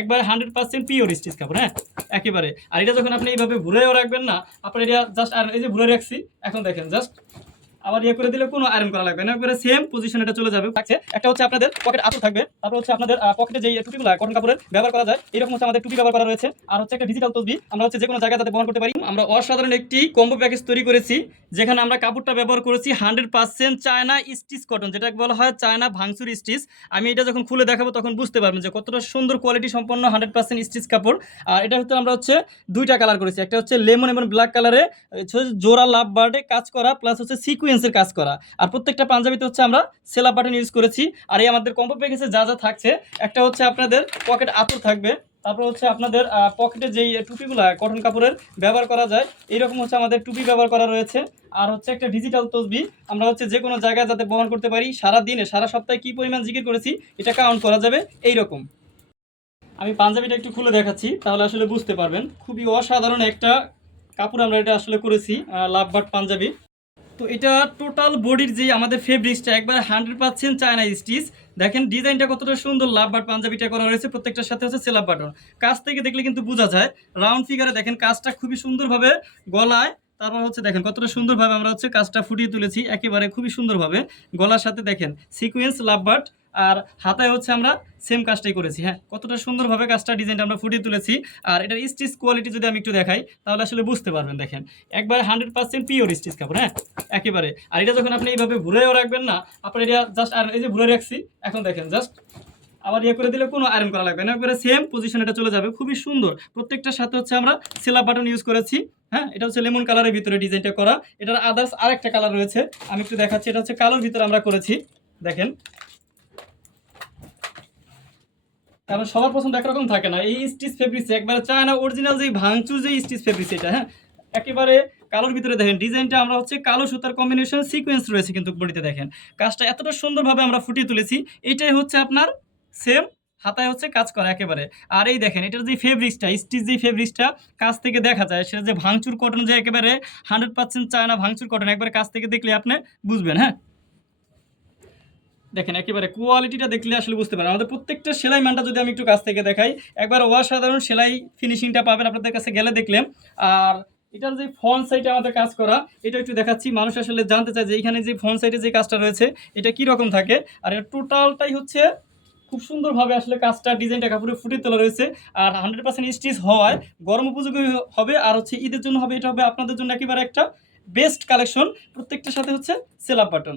একবারে 100% pure stitch কাপড়, হ্যাঁ একেবারে। আর এটা যখন আপনি এইভাবে ঘুরেও রাখবেন না, আপনার এটা জাস্ট আর এই যে ঘুরে রাখছি, এখন দেখেন জাস্ট আবার ইয়ে করে দিলে কোনো আয়রন করা লাগবে না, একবারে সেম পজিশন এটা চলে যাবে। থাকছে একটা হচ্ছে আপনাদের পকেট আঁচল থাকবে, তারপর হচ্ছে আপনাদের পকেটে যে টুপিগুলো কটন কাপড়ের ব্যবহার করা যায়, এরকম হচ্ছে আমাদের টুপি ব্যবহার করা রয়েছে। আর হচ্ছে একটা ডিজিটাল তসবি, আমরা হচ্ছে যে কোনো জায়গায় যাতে বহন করতে পারি। আমরা অসাধারণ একটি কম্বো প্যাকেজ তৈরি করেছি, যেখানে আমরা কাপড়টা ব্যবহার করেছি 100% চায়না স্টিচ কটন, যেটাকে বলা হয় চায়না ভাঙচুর স্টিচ। আমি এটা যখন খুলে দেখাবো তখন বুঝতে পারবেন যে কতটা সুন্দর কোয়ালিটি সম্পন্ন 100% স্টিচ কাপড়। আর এটা হচ্ছে আমরা হচ্ছে দুইটা কালার করেছি, একটা হচ্ছে লেমন এবং ব্ল্যাক কালারে জোড়া লাভ বার্ডে কাজ করা, প্লাস হচ্ছে সিকুয়েন্সের কাজ করা। আর প্রত্যেকটা পাঞ্জাবিতে হচ্ছে আমরা সেলাপ বাটন ইউজ করেছি। আর এই আমাদের কম্বো প্যাকেজে যা যা থাকছে, একটা হচ্ছে আপনাদের পকেট আঁচল থাকবে, তারপর হচ্ছে আপনাদের পকেটে যেই টুপিগুলো কটন কাপড়ের ব্যবহার করা যায়, এইরকম হচ্ছে আমাদের টুপি ব্যবহার করা রয়েছে। আর হচ্ছে একটা ডিজিটাল তসবি, আমরা হচ্ছে যে কোনো জায়গায় যাতে বহন করতে পারি, সারা দিনে সারা সপ্তাহে কী পরিমাণ জিকির করেছি এটা কাউন্ট করা যাবে এইরকম। আমি পাঞ্জাবিটা একটু খুলে দেখাচ্ছি, তাহলে আসলে বুঝতে পারবেন। খুবই অসাধারণ একটা কাপড় আমরা এটা আসলে করেছি, লাভ বাট পাঞ্জাবি। তো এটা টোটাল বডির যে আমাদের ফেব্রিক্সটা একবার 100% চায়না স্টিচ। দেখেন ডিজাইনটা কতটা সুন্দর, লাভ বাট পাঞ্জাবিটা করা হয়েছে, প্রত্যেকটার সাথে হচ্ছে সেলাপ বাটন। কাছ থেকে দেখলে কিন্তু বোঝা যায়, রাউন্ড ফিগারে দেখেন কাজটা খুবই সুন্দরভাবে গলায়, তারপর হচ্ছে দেখেন কতটা সুন্দরভাবে আমরা হচ্ছে কাজটা ফুটিয়ে তুলেছি, একেবারে খুবই সুন্দরভাবে গলার সাথে দেখেন সিকোয়েন্স লাভ বাট। আর হাতায় হচ্ছে আমরা সেম কাজটাই করেছি, হ্যাঁ কতটা সুন্দরভাবে কাজটা ডিজাইনটা আমরা ফুটিয়ে তুলেছি। আর এটার স্টিচ কোয়ালিটি যদি আমি একটু দেখাই তাহলে আসলে বুঝতে পারবেন। দেখেন একবারে 100% পিওর স্টিচ কাপড়, হ্যাঁ একেবারে। আর এটা যখন আপনি এইভাবে ঘুরেও রাখবেন না, আপনার এটা জাস্ট আর এই যে ঘুরে রাখছি, এখন দেখেন জাস্ট আবার ইয়ে করে দিলে কোনো আয়রন করা লাগবে না, একবারে সেম পজিশন এটা চলে যাবে, খুবই সুন্দর। প্রত্যেকটার সাথে হচ্ছে আমরা সেলাপ বাটন ইউজ করেছি, হ্যাঁ এটা হচ্ছে লেমন কালারের ভিতরে ডিজাইনটা করা। এটার আদার্স আরেকটা কালার রয়েছে, আমি একটু দেখাচ্ছি, এটা হচ্ছে কালোর ভিতরে আমরা করেছি। দেখেন, কারণ সবার পছন্দ একরকম থাকে না, এই স্টিচ ফেব্রিক্স একবারে চায় না অরিজিনাল যে ভাঙচুর যে স্টিচ ফেব্রিক্স এটা, হ্যাঁ একেবারে কালোর ভিতরে। দেখেন ডিজাইনটা আমরা হচ্ছে কালো সুতার কম্বিনেশন সিকোয়েন্স রয়েছে কিন্তু বডিতে। দেখেন কাজটা এতটা সুন্দরভাবে আমরা ফুটিয়ে তুলেছি, এইটাই হচ্ছে আপনার সেম হাতায় হচ্ছে কাজ করা একেবারে। আর এই দেখেন এটার যে ফেব্রিক্সটা স্টিচ যে ফেব্রিক্সটা কাছ থেকে দেখা যায়, সেটা যে ভাঙচুর কটন, যে একেবারে 100% চায়না ভাঙচুর কটন, একবারে কাছ থেকে দেখলে আপনি বুঝবেন। হ্যাঁ দেখেন একেবারে কোয়ালিটিটা দেখলে আসলে বুঝতে পারেন। আমাদের প্রত্যেকটা সেলাই মানটা যদি আমি একটু কাছ থেকে দেখাই, একবার অসাধারণ সেলাই ফিনিশিংটা পাবেন আপনাদের কাছে গেলে দেখলে। আর এটার যে ফ্রন্ট সাইডে আমাদের কাজ করা, এটা একটু দেখাচ্ছি, মানুষ আসলে জানতে চায় যে এইখানে যে ফ্রন্ট সাইডে যে কাজটা রয়েছে এটা কি রকম থাকে। আর এটা টোটালটাই হচ্ছে খুব সুন্দরভাবে আসলে কাজটা ডিজাইনটা কাপড়ে ফুটিয়ে তোলা রয়েছে। আর 100% স্টিচ হওয়ায় গরম উপযোগী হবে, আর হচ্ছে ঈদের জন্য হবে, এটা হবে আপনাদের জন্য একেবারে একটা বেস্ট কালেকশন। প্রত্যেকটার সাথে হচ্ছে সেলাপ বাটন।